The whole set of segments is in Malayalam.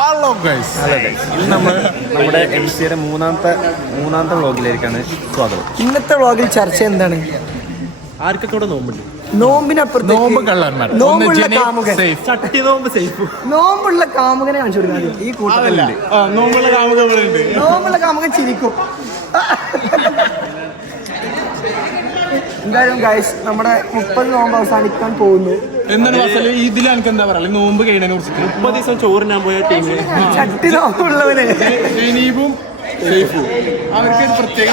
ഹലോ ഗൈസ്, ഇന്ന് നമ്മൾ നമ്മുടെ MC-യുടെ മൂന്നാമത്തെ വ്ളോഗിലേക്കാണ് സ്വാഗതം. ഇന്നത്തെ വ്ളോഗിൽ ചർച്ച എന്താണ്? ആർക്കൊക്കെ ഇവിടെ നോമ്പുണ്ട്? നോമ്പിനപ്പുറത്ത് നോമ്പ് കള്ളന്മാർ, നോമ്പുള്ള കാമുകൻ, ചട്ടി നോമ്പ് സേഫ്. നോമ്പുള്ള കാമുകനെ കാണിച്ചു കൊടുക്കുന്നത് ഈ കൂട്ടത്തിലുണ്ട്. നോമ്പുള്ള കാമുകൻ നോമ്പുള്ള കാമുകൻ ചിരിക്കും. എന്തായാലും ഗൈസ്, നമ്മുടെ 30 നോമ്പ് അവസാനിക്കാൻ പോകുന്നു. എന്താണ് ഇതിൽ എനിക്ക് എന്താ പറയാ, നോമ്പ് കഴിഞ്ഞതിനെ കുറിച്ചിട്ട് 30 ദിവസം ചോറിനാൻ പോയ ടീമിന് ചട്ടി നോമ്പുള്ളവന് ജനീബും സേഫും അവർക്ക് ഒരു പ്രത്യേക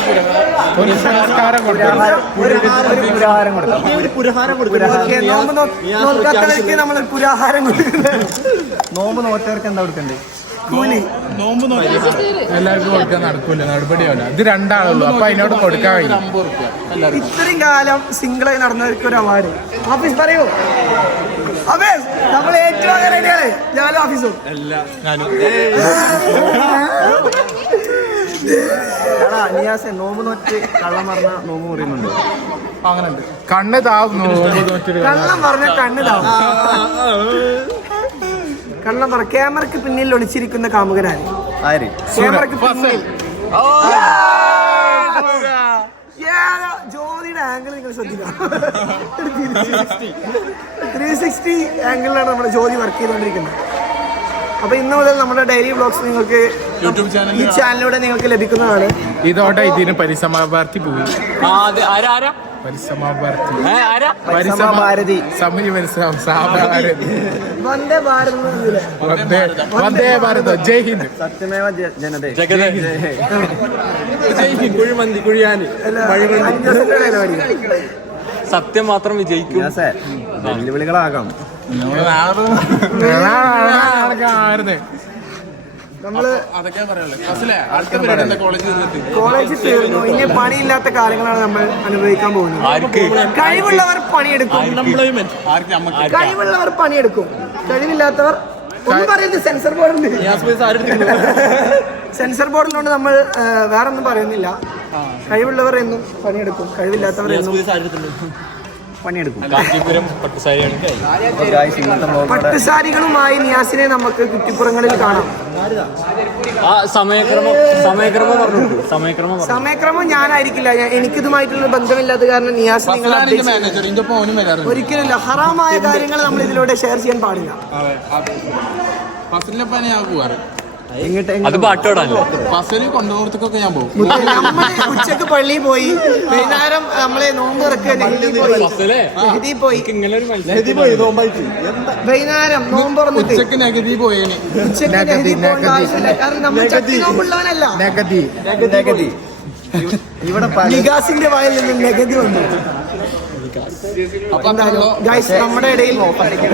പുരസ്കാരം നോക്കാത്തവർക്ക് നമ്മൾ പുരാഹാരം കൊടുക്കുന്നത്. നോമ്പ് നോറ്റവർക്ക് എന്താ കൊടുക്കണ്ടേ? കൂലി. നോമ്പ് നോക്കി എല്ലാവർക്കും കൊടുക്കാൻ നടക്കൂല, നടപടിയാവില്ല. ഇത് രണ്ടാളുള്ളൂ, അപ്പൊ അതിനോട് കൊടുക്കാൻ കഴിയും. ഇത്രയും കാലം സിംഗിളായി നടന്നവർക്ക് ഒരു അവാർഡ്. ഓഫീസ് പറയൂ. ഓഫീസ് നമ്മൾ ഏറ്റുവാങ്ങാൻ റെഡിയാണ്. ഞാനും ഓഫീസും നിയാസെ നോമ്പ് നോറ്റ് കള്ളം പറഞ്ഞ നോമ്പ് മുറിയുന്നുണ്ട്. അങ്ങനെയുണ്ട്. കണ്ണ് താവും നോമ്പ് നോറ്റിട്ട്. കള്ളം പറഞ്ഞ കണ്ണ് താവും. കള്ളം പറ. ക്യാമറക്ക് പിന്നിൽ ഒളിച്ചിരിക്കുന്ന കാമുകനാണ്. ആര്? ക്യാമറക്ക് പിന്നിൽ ജോലിയുടെ ആംഗിൾ നിങ്ങൾ ശ്രദ്ധിക്കാം. 360 ആംഗിളിലാണ് നമ്മുടെ ജോലി വർക്ക് ചെയ്തുകൊണ്ടിരിക്കുന്നത്. അപ്പൊ ഇന്ന് മുതൽ നമ്മുടെ ഡെയിലി വ്ളോഗ്സ് നിങ്ങൾക്ക് യൂട്യൂബ് ചാനൽ ഈ ചാനലിലൂടെ നിങ്ങൾക്ക് ലഭിക്കുന്നതാണ്. ഇതോടെ ഇതിന് പരിസമാഭാരതി പോയി. ഭാരതി വന്ദേ ഭാരത് വന്ദേ ഭാരത്, ജയ് ഹിന്ദ്. സത്യമേവ ജനതേ. കുഴിമന്തി കുഴിയാന് സത്യം മാത്രം വിജയിക്കും. വെല്ലുവിളികളാകാം. നമ്മള് അതൊക്കെ പറയുള്ളൂ. കോളേജിൽ തീർന്നു. ഇനി പണിയില്ലാത്ത കാലങ്ങളാണ് നമ്മൾ അനുഭവിക്കാൻ പോകുന്നത്. കഴിവുള്ളവർ പണിയെടുക്കും. കഴിവുള്ളവർ പണിയെടുക്കും. കഴിവില്ലാത്തവർ ഒന്നും പറയുന്നത് സെൻസർ ബോർഡുണ്ട്. സെൻസർ ബോർഡിനോട് നമ്മൾ വേറൊന്നും പറയുന്നില്ല. കഴിവുള്ളവർ എന്നും പണിയെടുക്കും, കഴിവില്ലാത്തവർ എന്നും പണിയെടുക്കും. പട്ടുസാരികളുമായി നിയാസിനെ നമുക്ക് കുറ്റിപ്പുറങ്ങളിൽ കാണാം. സമയക്രമം ഞാനായിരിക്കില്ല. എനിക്കിതുമായിട്ടുള്ള ബന്ധമില്ലാത്ത കാരണം നിയാസ് ഒരിക്കലും ഹറാമായ കാര്യങ്ങൾ നമ്മൾ ഇതിലൂടെ ഷെയർ ചെയ്യാൻ പാടില്ല. അത് പാട്ടോടാണ്. കൊണ്ടുപോകത്തൊക്കെ ഞാൻ പോകും. നമ്മള് ഉച്ചക്ക് പള്ളിയിൽ പോയി, വൈകുന്നേരം നമ്മളെ നോമ്പ് വൈകുന്നേരം നോമ്പ് തുറന്നിട്ട് ഉച്ചക്ക് നെഗതി പോയേനെ. കാരണം നമ്മൾ ചട്ടി നോമ്പുള്ളവനല്ല. ഇവിടെ നിഗാസിന്റെ വായിൽ നിന്ന് നെഗതി വന്നു. ഗൈസ്, നമ്മുടെ ഇടയിൽ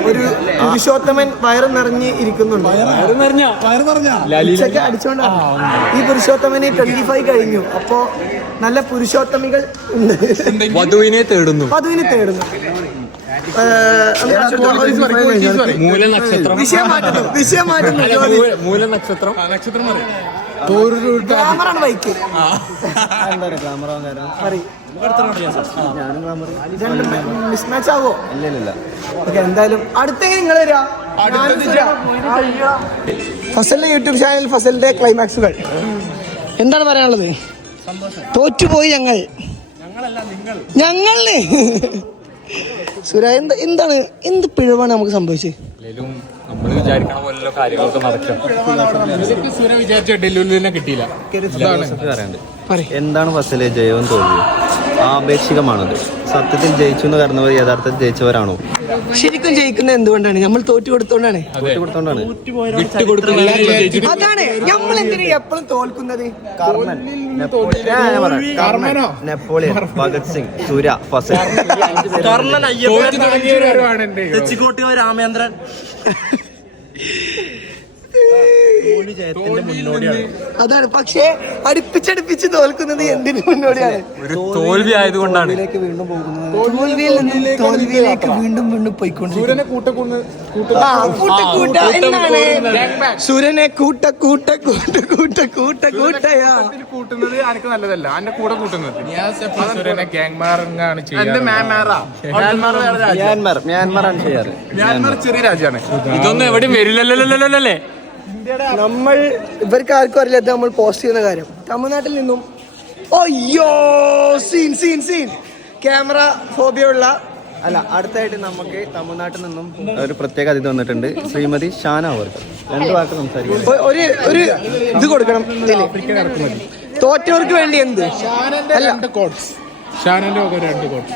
ഒരു പുരുഷോത്തമൻ വയറ് നിറഞ്ഞ് ഇരിക്കുന്നുണ്ട്. ഉച്ചക്ക് അടിച്ചോണ്ടാണ്. ഈ പുരുഷോത്തമന് 25 കഴിഞ്ഞു. അപ്പോ നല്ല പുരുഷോത്തമികൾ ഉണ്ട്. വധുവിനെ തേടുന്നു. മൂലനക്ഷത്രം. വിഷയം മാറ്റുന്നു. മൂലനക്ഷത്രം. ഗ്ലാമറാണ് ബൈക്ക്. മിസ്മാച്ച് ആവോ? ഇല്ല. എന്തായാലും അടുത്തെങ്കിലും നിങ്ങൾ വരാ. ഫസലിന്റെ യൂട്യൂബ് ചാനൽ ഫസലിന്റെ ക്ലൈമാക്സുകൾ എന്താണ് പറയാനുള്ളത്? തോറ്റുപോയി ഞങ്ങള് സുര എന്താണ് എന്ത് പിഴവാണ് നമുക്ക് സംഭവിച്ചത്? നമ്മൾ വിചാരിക്കണ പോലെ കാര്യങ്ങളൊക്കെ നടക്കും. എന്താണ് ഫസലെ ജയവും തോൽവിയും? ആപേക്ഷികമാണത്. സത്യത്തിൽ ജയിച്ചു എന്ന് പറഞ്ഞവർ യഥാർത്ഥത്തിൽ ജയിച്ചവരാണോ? ശരിക്കും ജയിക്കുന്നത് എന്തുകൊണ്ടാണ്? നമ്മൾ തോറ്റു കൊടുത്തോണ്ടാണ്. അതാണ് നമ്മൾ എന്തിനാ എപ്പോഴും തോൽക്കുന്നത്? നെപ്പോളിയൻ, ഭഗത് സിംഗ്, സുര, ഫസൽ, രാമേന്ദ്രൻ. അതാണ്. പക്ഷേ അടുപ്പിച്ചടുപ്പിച്ച് തോൽക്കുന്നത് എന്തിനു മുന്നോടിയാണ്? ഒരു തോൽവി ആയതുകൊണ്ടാണ്. തോൽവിയിൽ നിന്ന് തോൽവിയിലേക്ക് വീണ്ടും പോയിക്കൊണ്ടിരിക്കുന്നത്. സുരനെ കൂട്ടുന്നത് എനിക്ക് നല്ലതല്ല. എന്റെ കൂടെ കൂട്ടുന്നത് മ്യാൻമാർ ആണ് ചെയ്യാറ്. മ്യാൻമാർ ചെറിയ രാജ്യമാണ്. ഇതൊന്നും എവിടെയും വരില്ലല്ലേ. നമ്മൾ ഇവർക്ക് ആർക്കും അറിയില്ല ഇത് നമ്മൾ പോസ്റ്റ് ചെയ്യുന്ന കാര്യം. തമിഴ്നാട്ടിൽ നിന്നും അയ്യോ സീൻ ക്യാമറ ഫോബിയ ഉള്ള അല്ല, അടുത്തായിട്ട് നമുക്ക് തമിഴ്നാട്ടിൽ നിന്നും ഒരു പ്രത്യേക അതിഥി വന്നിട്ടുണ്ട്, ശ്രീമതി ഷാന അവർക്കർ. 2 വാക്ക് സംസാരിക്കും. ഒരു ഇത് കൊടുക്കണം ഇതില്. തോറ്റവർക്ക് വേണ്ടി എന്ത് ഷാനന്റെ 2 കോട്ട്സ്, ഷാനന്റെ 2 കോട്ട്സ്,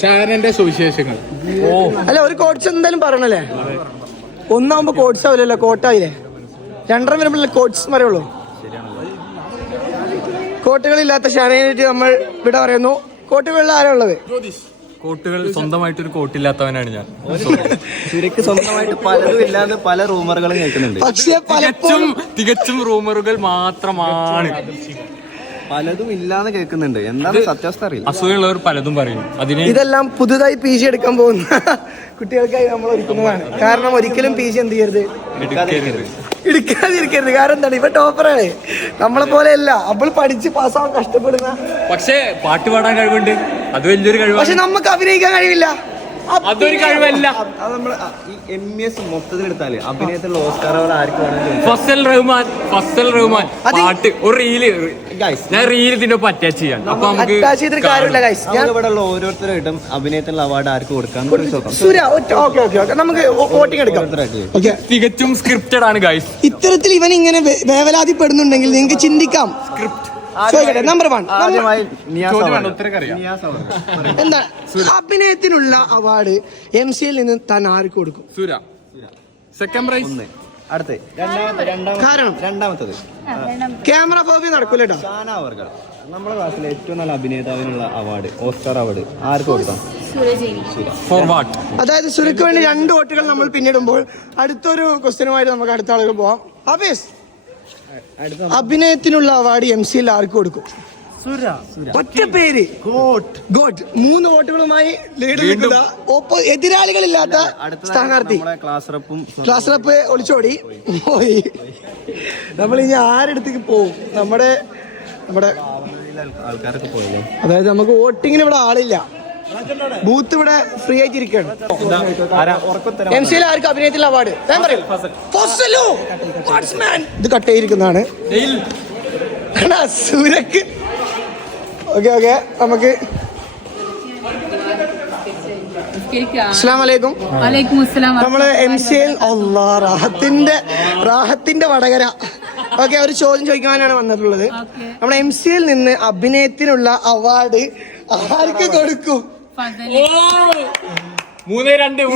ഷാനന്റെ സുവിശേഷങ്ങൾ. അല്ല ഒരു കോട്ട്സ് എന്തായാലും പറയണല്ലേ. ഒന്നാവുമ്പോ കോട്ട്സ് ആവില്ലല്ലോ, കോട്ടായില്ലേ. 2 വരുമ്പോഴല്ലേ കോട്ട്സ് പറയുള്ളൂ. കോട്ടുകളില്ലാത്ത ഷാനേറ്റ് നമ്മൾ ഇവിടെ പറയുന്നു. കോട്ടുകളിൽ ആരാ ഉള്ളത്? കോട്ടുകൾ സ്വന്തമായിട്ടൊരു കോട്ടില്ലാത്തവനാണ് ഞാൻ. ശരിക്കും സ്വന്തമായിട്ട് പലതും ഇല്ലാതെ പല റൂമറുകളും കേൾക്കുന്നുണ്ട്. പക്ഷേ തികച്ചും റൂമറുകൾ മാത്രമാണ്. പലതും ഇല്ലാതെ കേൾക്കുന്നുണ്ട്. എന്താണ് സത്യാവസ്ഥ അറിയില്ല. അസൂയുള്ളവർ പലതും പറയും. അതിന് ഇതെല്ലാം പുതുതായി PG എടുക്കാൻ പോകുന്ന കുട്ടികൾക്കായി നമ്മൾ ഒരുക്കുന്നതാണ്. കാരണം ഒരിക്കലും PG എന്ത് ചെയ്യരുത്, എടുക്കാതിരിക്കരുത്. കാരണം എന്താണ്, ഇവ ടോപ്പറാണ്. നമ്മളെ പോലെയല്ല, അപ്പോൾ പഠിച്ച് പാസ്സാവാൻ കഷ്ടപ്പെടുന്ന. പക്ഷേ പാട്ട് പാടാൻ കഴിവുണ്ട്, അത് വലിയൊരു കഴിവാണ്. പക്ഷെ നമുക്ക് അഭിനയിക്കാൻ കഴിവില്ല, അതൊരു കഴിവല്ല. അത് നമ്മൾ ഈ MES മൊത്തത്തിൽ എടുത്താല് അഭിനയത്തിലുള്ള ഓസ്കാർ അവർ ആർക്ക് വേണമെങ്കിലും. ഫസൽ റഹ്മാൻ പാട്ട് ഒരു റീല് ഞാൻ റീല് ഇതിനൊപ്പം അറ്റാച്ച് ചെയ്യാൻ. അപ്പൊ നമുക്ക് അറ്റാച്ച് ചെയ്തിട്ട് കാര്യമില്ല ഗൈസ്. ഇവിടെ ഉള്ള ഓരോരുത്തരായിട്ടും അഭിനയത്തിനുള്ള അവാർഡ് ആർക്ക് കൊടുക്കാൻ നമുക്ക് വോട്ടിംഗ് എടുക്കാം. തികച്ചും സ്ക്രിപ്റ്റഡ് ആണ് ഗൈസ്. ഇത്തരത്തിൽ ഇവൻ ഇങ്ങനെ വേവലാതിപ്പെടുന്നുണ്ടെങ്കിൽ നിങ്ങൾക്ക് ചിന്തിക്കാം. നമ്പർ 1 എന്താ അഭിനയത്തിനുള്ള അവാർഡ് MCL നിന്ന് താൻ ആർക്ക് കൊടുക്കും? Second prize. അടുത്ത് രണ്ടാമത്തത് ക്യാമറ ഫോബിയ നടക്കൂല കേട്ടോ. ഷാന അവർക്കർ. നമ്മുടെ ക്ലാസ്സിലെ ഏറ്റവും നല്ല അഭിനേതാവിനുള്ള അവാർഡ്, ഓസ്കാർ അവാർഡ് ആർക്ക് കൊടുക്കാം? അതായത് സുരക്ക് വേണ്ടി 2 വോട്ടുകൾ നമ്മൾ പിന്നിടുമ്പോൾ അടുത്തൊരു ക്വസ്റ്റ്യനുമായിട്ട് നമുക്ക് അടുത്ത ആളുകൾ പോവാം. അബീസ്, അഭിനയത്തിനുള്ള അവാർഡ് MCL ആർക്ക് കൊടുക്കും? ഒറ്റ പേര് ഗോഡ്. 3 വോട്ടുകളുമായി ലീഡ് നിൽക്കുന്ന എതിരാളികളില്ലാത്ത സ്ഥാനാർത്ഥി. ക്ലാസ് റപ്പ് ഒളിച്ചോടി പോയി. നമ്മൾ ഇനി ആരെടുത്തേക്ക് പോവും? നമ്മുടെ ആൾക്കാരൊക്കെ പോയല്ലേ. അതായത് നമുക്ക് വോട്ടിങ്ങിന് ഇവിടെ ആളില്ല, ബൂത്ത് ഇവിടെ ഫ്രീ ആയിട്ടിരിക്കുകയാണ്. MCL ആർക്ക് അഭിനയത്തിലുള്ള അവാർഡ്? ഇത് കട്ട് ചെയ്തിരിക്കുന്നതാണ് സൂരക്ക്. ഓക്കെ നമുക്ക് അസ്സലാമു അലൈക്കും. നമ്മള് MCL റാഹത്തിന്റെ വടകര. ഓക്കെ, ഒരു ചോദ്യം ചോദിക്കാനാണ് വന്നിട്ടുള്ളത്. നമ്മുടെ MCL നിന്ന് അഭിനയത്തിനുള്ള അവാർഡ് ആർക്ക് കൊടുക്കും?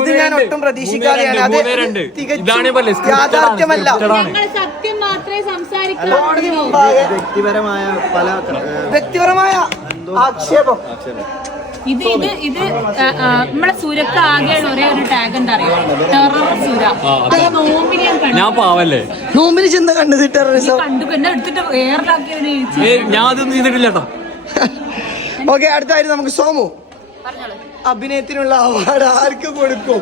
ഇത് ഞാൻ ഒട്ടും പ്രതീക്ഷിക്കാതെയാണ്. അത് യാഥാർത്ഥ്യമല്ല. വ്യക്തിപരമായ ആക്ഷേപം. ഇത് നമ്മളെ സുരക്ക് ആകെയുള്ള ഒരേ ഒരു ടാഗ് എന്താ അറിയോ? ടെറർ സുര. നോമ്പിന് ഞാൻ പാവല്ലേ, നോമ്പിന് ചെന്ന് കണ്ടത് ടെററിസം കണ്ടു. എന്നെ എടുത്തിട്ട് വേറെതാക്കിയ ഞാൻ അതൊന്നും ചെയ്തിട്ടില്ല കേട്ടോ. ഓക്കെ, അടുത്തായിട്ട് നമുക്ക് സോമു. അഭിനയത്തിനുള്ള അവാർഡ് ആർക്ക് കൊടുക്കും?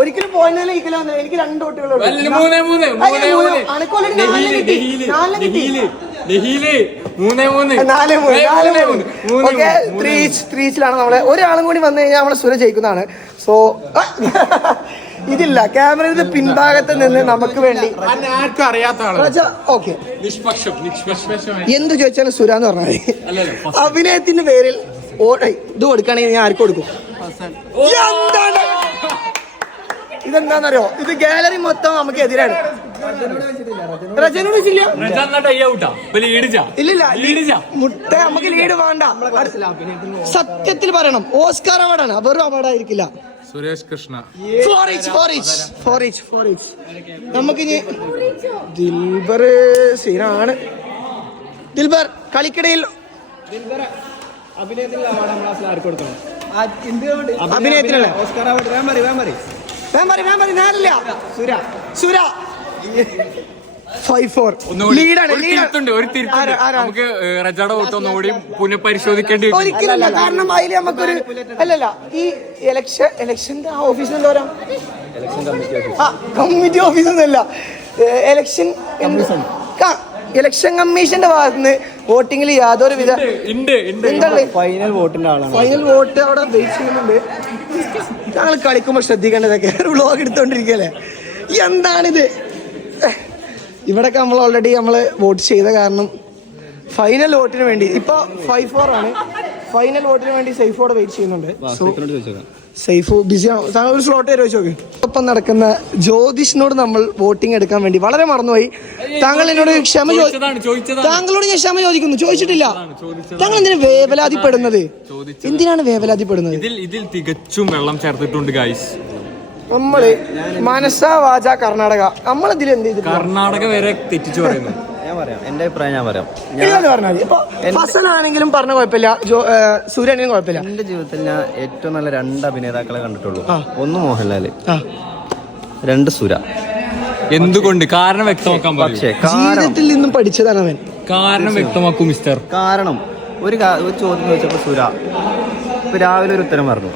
ഒരിക്കലും പോയിന്റിൽ ഈക്വൽ വന്നില്ല. എനിക്ക് 2 വോട്ടുകളുണ്ട്. ത്രീച്ചിലാണ് നമ്മളെ. ഒരാളും കൂടി വന്നു കഴിഞ്ഞാൽ നമ്മളെ സുര ജയിക്കുന്നതാണ്. സോ ഇതില്ല, ക്യാമറയുടെ പിൻഭാഗത്ത് നിന്ന് നമുക്ക് വേണ്ടി ആർക്കും അറിയാത്ത ഓക്കെ എന്ത് ചോദിച്ചാലും സുര എന്ന് പറഞ്ഞാൽ അഭിനയത്തിന്റെ പേരിൽ ഇത് കൊടുക്കുകയാണെങ്കിൽ ഞാൻ ആർക്ക് കൊടുക്കും? എന്താണ് ഇതെന്താന്നറിയോ? ഇത് ഗാലറി മൊത്തം നമുക്ക് എതിരാണ്. ഇല്ലില്ല, മുട്ട നമുക്ക് ലീഡ് വേണ്ട. സത്യത്തിൽ പറയണം, ഓസ്കാർ അവാർഡാണ്, വെറും അവാർഡായിരിക്കില്ല. സുരേഷ് കൃഷ്ണ. നമുക്കിനി ദിൽബർ സീനാണ്. ദിൽബർ കളിക്കിടയിൽ അഭിനയത്തിനുള്ള ഓസ്കാർ അവാർഡ് ഞാനില്ല. സുര 5-4 ലീഡാണ്. നമുക്ക് റജാടെ വോട്ട് ഒന്നുകൂടി പുനഃപരിശോധിക്കേണ്ടി ഒരിക്കലല്ല. കാരണം അതിൽ നമുക്കൊരു അല്ലല്ല ഈ ഇലക്ഷന്റെ ഓഫീസിൽ എന്താ പറയാ, കമ്മിറ്റി ഓഫീസൊന്നുമല്ല, ഇലക്ഷൻ കമ്മീഷന്റെ ഭാഗത്തുനിന്ന് വോട്ടിങ്ങിൽ യാതൊരു വിധ ഫൈനൽ വോട്ടിന്റെ ആളാണ്. ഫൈനൽ വോട്ട് അവിടെ വെയിറ്റ് ചെയ്യുന്നുണ്ട്. ഞങ്ങൾ കളിക്കുമ്പോൾ ശ്രദ്ധിക്കേണ്ടതൊക്കെ വ്ളോഗ് എടുത്തോണ്ടിരിക്കല്ലേ. എന്താണിത്? ഇവിടെയൊക്കെ നമ്മൾ ഓൾറെഡി നമ്മൾ വോട്ട് ചെയ്ത കാരണം ഫൈനൽ വോട്ടിന് വേണ്ടി ഇപ്പൊ 5-4 ആണ്. ഫൈനൽ വോട്ടിന് വേണ്ടി സൈഫോടെ വെയിറ്റ് ചെയ്യുന്നുണ്ട്. സൈഫു ബിസിയാണോ? താങ്കൾ ഒരു സ്ലോട്ട് തരുമോ ചോദിക്കും. ഒപ്പം നടക്കുന്ന ജ്യോതിഷിനോട് നമ്മൾ വോട്ടിംഗ് എടുക്കാൻ വേണ്ടി വളരെ മറന്നുപോയി. താങ്കൾ എന്നോട് താങ്കളോട് ഞാൻ ക്ഷമ ചോദിക്കുന്നു. ചോദിച്ചിട്ടില്ല. താങ്കൾ എന്തിനാ വേവലാതിപ്പെടുന്നത്? എന്തിനാണ് വേവലാതിപ്പെടുന്നത്? ഇതിൽ തികച്ചും വെള്ളം ചേർത്തിട്ടുണ്ട് ഗൈസ്. നമ്മള് മനസ്സാ വാച കർണാടക നമ്മളിതിൽ എന്ത് ചെയ്തു? കർണാടക വരെ തെറ്റിച്ചു പറയുന്നു. ഞാൻ പറയാം, എന്റെ അഭിപ്രായം ഞാൻ പറയാം. പറഞ്ഞാൽ ഇപ്പൊ ഫസലാണെങ്കിലും പറഞ്ഞ കുഴപ്പമില്ല, സൂര്യാണെങ്കിലും കുഴപ്പമില്ല. എന്റെ ജീവിതത്തിൽ ഞാൻ ഏറ്റവും നല്ല 2 അഭിനേതാക്കളെ കണ്ടിട്ടുള്ളൂ. ഒന്ന് മോഹൻലാല്, 2 സുര. എന്തുകൊണ്ട്? കാരണം വ്യക്തമാക്കാൻ പക്ഷേ ജീവിതത്തിൽ നിന്നും പഠിച്ചതാണ് അവൻ. കാരണം വ്യക്തമാക്കൂ മിസ്റ്റർ. കാരണം ഒരു ചോദ്യം ചോദിച്ചപ്പോ സുര ഇപ്പൊ രാവിലെ ഒരു ഉത്തരം പറഞ്ഞു.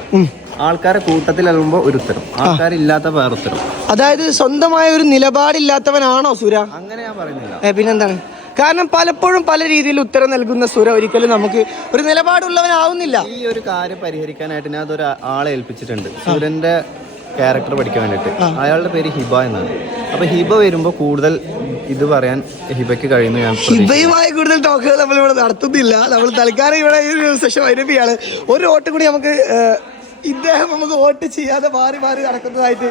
ആൾക്കാരെ കൂട്ടത്തിലാകുമ്പോ ഒരു ഉത്തരം, ആൾക്കാരില്ലാത്ത വേറെ ഉത്തരം. അതായത് സ്വന്തമായ ഒരു നിലപാടില്ലാത്തവനാണോ സുര? അങ്ങനെ ഞാൻ പറയുന്നില്ല. പിന്നെന്താണ്? കാരണം പലപ്പോഴും പല രീതിയിൽ ഉത്തരം നൽകുന്ന സുര ഒരിക്കലും നമുക്ക് ഒരു നിലപാടുള്ളവനാവുന്നില്ല. ഈ ഒരു കാര്യം പരിഹരിക്കാനായിട്ട് ഞാൻ അതൊരു ആളെ ഏൽപ്പിച്ചിട്ടുണ്ട്, സുരന്റെ ക്യാരക്ടർ പഠിക്കാൻ വേണ്ടിയിട്ട്. അയാളുടെ പേര് ഹിബ എന്നാണ്. അപ്പൊ ഹിബ വരുമ്പോ കൂടുതൽ ഇത് പറയാൻ ഹിബയ്ക്ക് കഴിയുന്നു. ഞാൻ ഹിബയുമായി കൂടുതൽ ടോക്കുകൾ നമ്മളിവിടെ നടത്തുന്നില്ല. നമ്മൾ തൽക്കാലം ഇവിടെ ഈ ഒരു സെഷൻ വൈരപ്പിയാണ്. ഒരു വോട്ട് കൂടി നമുക്ക് ഇദ്ദേഹം നമുക്ക് വോട്ട് ചെയ്യാതെ മാറി മാറി നടക്കുന്നതായിട്ട്.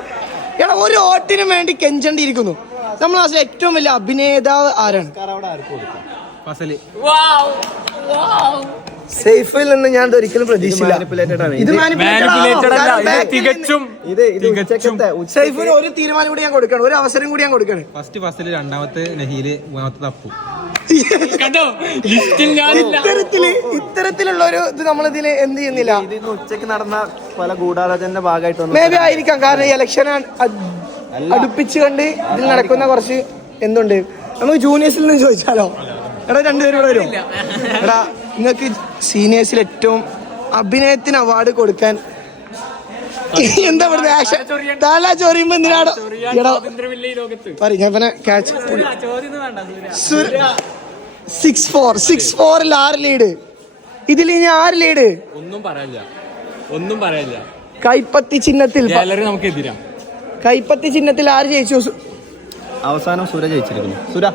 എടാ, ഒരു വോട്ടിനും വേണ്ടി കെഞ്ചേണ്ടിയിരിക്കുന്നു. നമ്മൾ അതിൽ ഏറ്റവും വലിയ അഭിനേതാവ് ആരാണ്? സൈഫിൽ നിന്ന് ഞാൻ ഒരിക്കലും പ്രതീക്ഷിച്ചില്ല. ഇത് സൈഫിന് ഒരു തീരുമാനം കൂടി ഞാൻ കൊടുക്കണം, ഒരു അവസരം കൂടി ഞാൻ കൊടുക്കണം. ഫസ്റ്റ് രണ്ടാമത്തെ നഹീല്, മൂന്നാമത്തെ തപ്പു. ഇത്തരത്തിലുള്ള ഒരു ഇത് നമ്മളിതിൽ എന്ത് ചെയ്യുന്നില്ല. ഉച്ചക്ക് നടന്ന പല ഗൂഢാലോചനയുടെ ഭാഗമായിട്ട് മേ ബി ആയിരിക്കാം. കാരണം ഈ ഇലക്ഷൻ അടുപ്പിച്ചുകൊണ്ട് ഇതിൽ നടക്കുന്ന കുറച്ച് എന്തുണ്ട്. നമുക്ക് ജൂനിയേഴ്സിൽ നിന്ന് ചോദിച്ചാലോ? എടാ, 2 പേരും ഇവിടെ വരും. എടാ, നിങ്ങൾക്ക് സീനിയേഴ്സിൽ ഏറ്റവും അഭിനയത്തിന് അവാർഡ് കൊടുക്കാൻ എന്താ പറയുക? ആക്ഷൻ തല ചൊറിയുമ്പോ എന്തിനാണ്? പറയും ഞാൻ പിന്നെ ക്യാച്ച് 6-4 ആര് ലീഡ്? ഇതിൽ ഇനി ആര് ലീഡ്? ഒന്നും പറയാനില്ല. കൈപ്പത്തി ചിഹ്നത്തിൽ നമുക്ക് എതിരാ. കൈപ്പത്തി ചിഹ്നത്തിൽ ആര് ജയിച്ചു? അവസാനം സുര ജയിച്ചിരിക്കുന്നു. സുര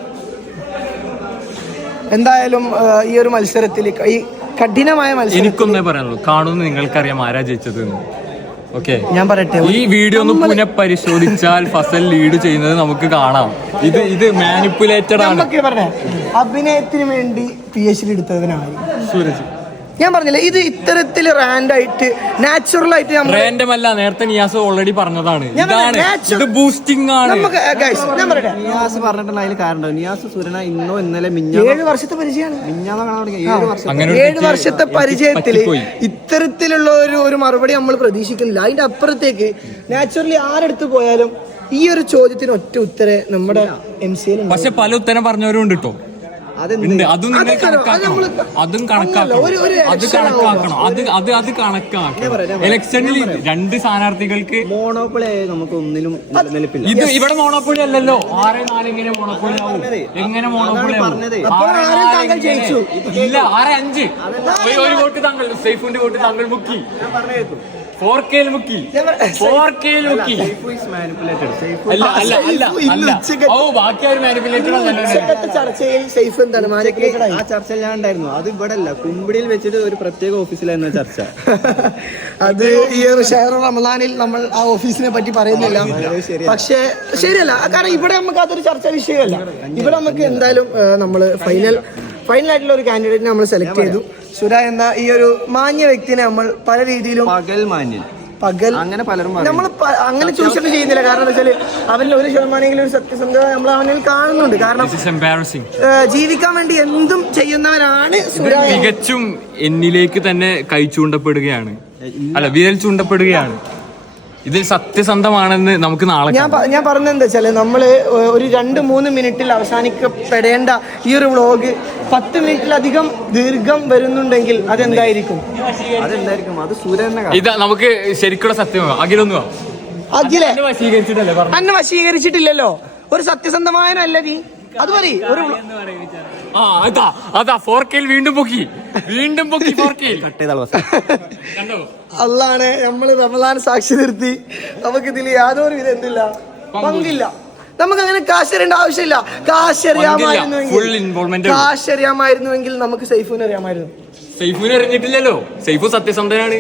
എന്തായാലും ഈ ഒരു മത്സരത്തിൽ, ഈ കഠിനമായ മത്സരം എനിക്കൊന്നേ പറയാനുള്ളൂ. കാണുന്നു, നിങ്ങൾക്കറിയാം ആരാ ജയിച്ചത്. ഓക്കെ, ഞാൻ പറയട്ടെ, ഈ വീഡിയോ ഒന്ന് പുനഃപരിശോധിച്ചാൽ ഫസൽ ലീഡ് ചെയ്യുന്നത് നമുക്ക് കാണാം. ഇത് മാനിപ്പുലേറ്റഡ് ആണ്. അഭിനയത്തിന് വേണ്ടി PhD എടുത്തതിനായി സൂരജ്. ഞാൻ പറഞ്ഞില്ല, ഇത് ഇത്തരത്തിൽ റാൻഡായിട്ട് നാച്ചുറൽ ആയിട്ട് റാൻഡം അല്ല. നേരത്തെ നിയാസ് ഓൾറെഡി പറഞ്ഞതാണ്. ഇത് ബൂസ്റ്റിംഗ് ആണ്. ഞാൻ പറയട്ടെ, നിയാസ് പറഞ്ഞിട്ടുള്ള അതിൽ കാരണം നിയാസ് സുരന ഇന്നോ ഇന്നലെ 7 വർഷത്തെ പരിചയമാണ്. 7 വർഷത്തെ പരിചയത്തിൽ ഇത്തരത്തിലുള്ള ഒരു മറുപടി നമ്മൾ പ്രതീക്ഷിക്കുന്നില്ല. അതിന്റെ അപ്പുറത്തേക്ക് നാച്ചുറലി ആരെടുത്ത് പോയാലും ഈ ഒരു ചോദ്യത്തിന് ഒറ്റ ഉത്തരം നമ്മുടെ MCL. പക്ഷെ പല ഉത്തരം പറഞ്ഞവരും ഉണ്ട് കേട്ടോ. അതും നിങ്ങൾ കണക്കാക്കണം. അതും കണക്കാക്കണം. അത് കണക്കാക്കണം. ഇലക്ഷനിൽ 2 സ്ഥാനാർത്ഥികൾക്ക് മോണോപ്പൊളി നമുക്ക് ഒന്നിലും നിലനിൽപ്പില്ല. ഇത് ഇവിടെ മോണോപ്പൊളി അല്ലല്ലോ. 6-4 എങ്ങനെ മോണോപ്പൊളി ആവും? എങ്ങനെ മോണോപ്പൊളി ആവും? ഇല്ല, 6-5. ഒരു വോട്ട് താങ്കൾ, സൈഫുന്റെ വോട്ട് താങ്കൾ മുക്കി. 4K മുക്കി. ബാക്കി ഒരു മാനിപ്പുലേറ്റഡ് ആ ചർച്ചയിൽ ഞാൻ ഉണ്ടായിരുന്നു. അത് ഇവിടെ അല്ല, കുമ്പിടിയിൽ വെച്ചിട്ട് ഒരു പ്രത്യേക ഓഫീസിലായിരുന്നു ചർച്ച. അത് ഈ ഒരു ഷെയർ റമദാനിൽ നമ്മൾ ആ ഓഫീസിനെ പറ്റി പറയുന്നില്ല. പക്ഷേ ശരിയല്ല, കാരണം ഇവിടെ നമുക്ക് അതൊരു ചർച്ചാ വിഷയമല്ല. ഇവിടെ നമുക്ക് എന്തായാലും നമ്മൾ ഫൈനലായിട്ടുള്ള ഒരു കാൻഡിഡേറ്റിനെ നമ്മൾ സെലക്ട് ചെയ്തു. സുര എന്ന ഈ ഒരു മാന്യ വ്യക്തിനെ നമ്മൾ പല രീതിയിലും പകൽ അങ്ങനെ പലരും നമ്മൾ അങ്ങനെ ചൂഷണം ചെയ്യുന്നില്ല. കാരണം എന്താ വെച്ചാൽ അവനിൽ 1% ഒരു സത്യസന്ധത നമ്മൾ അവനിൽ കാണുന്നുണ്ട്. കാരണം ജീവിക്കാൻ വേണ്ടി എന്തും ചെയ്യുന്നവനാണ് സുര. തികച്ചും എന്നിലേക്ക് തന്നെ കൈ ചൂണ്ടപ്പെടുകയാണ്, അല്ല വിരൽ ചൂണ്ടപ്പെടുകയാണ്. ഇത് സത്യസന്ധമാണെന്ന് നമുക്ക് നാളെ ഞാൻ പറഞ്ഞത് എന്താ വെച്ചാല്, നമ്മള് ഒരു 2-3 മിനിറ്റിൽ അവസാനിക്കപ്പെടേണ്ട ഈ ഒരു വ്ളോഗ് 10 മിനിറ്റിലധികം ദീർഘം വരുന്നുണ്ടെങ്കിൽ അതെന്തായിരിക്കും? അത് സൂര്യനെ ഇത് നമുക്ക് ശരിക്കുള്ള സത്യമാ. അഖിലൊന്നു അഖിലെ അന്നെ വശീകരിച്ചിട്ടില്ലല്ലോ. ഒരു സത്യസന്ധമായനല്ല നീ. അത് പറയും ഒരു അതാ 4K വീണ്ടും പൊക്കി 4K കട്ട് ചെയ്ത കണ്ടോ? അല്ലാണ് നമ്മള് റമദാൻ സാക്ഷി നിർത്തി നമുക്ക് ഇതിൽ യാതൊരു വിധം എന്തില്ല പങ്കില്ല. നമുക്ക് അങ്ങനെ കാശ് അറിയേണ്ട ആവശ്യമില്ല. Full involvement. കാശ് അറിയാമായിരുന്നുവെങ്കിൽ നമുക്ക് സൈഫുവിനെ അറിയാമായിരുന്നു. സൈഫുവിനെ അറിഞ്ഞിട്ടില്ലല്ലോ. സൈഫു സത്യസന്ധനാണ്.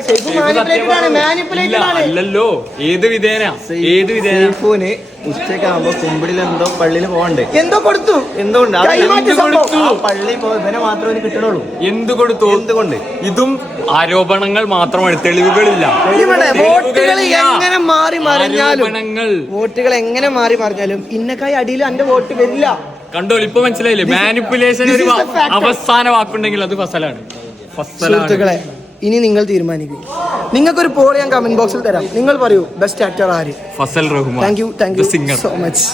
അല്ലല്ലോ, ഏത് വിധേന സൈഫുവിന് ഉച്ചക്കാകുമ്പോ കുമ്പിടിൽ എന്തോ പള്ളിയിൽ പോകണ്ടേ, എന്തോ കൊടുത്തു, എന്തുകൊണ്ട് പള്ളി ഇവനെ മാത്രമേ കിട്ടണുള്ളൂ. എന്തുകൊണ്ട് ഇതും ആരോപണങ്ങൾ മാത്രമാണ്, തെളിവുകളില്ല. ഇവിടെ വോട്ടുകൾ എങ്ങനെ മാറി മറിഞ്ഞാലും ഇന്നക്കായി അടിയിൽ എന്റെ വോട്ട് വരില്ല. കണ്ടോ, ഇപ്പൊ മനസ്സിലായില്ലേ? മാനിപ്പുലേഷൻ ഒരു അവസാന വാക്കുണ്ടെങ്കിൽ അത് ഫസലാണ്. സുഹൃത്തുക്കളെ, ഇനി നിങ്ങൾ തീരുമാനിക്കും. നിങ്ങൾക്കൊരു പോൾ ഞാൻ കമന്റ് ബോക്സിൽ തരാം. നിങ്ങൾ പറയൂ ബെസ്റ്റ് ആക്ടർ ആര്? Fazal Rahman. Thank you so much.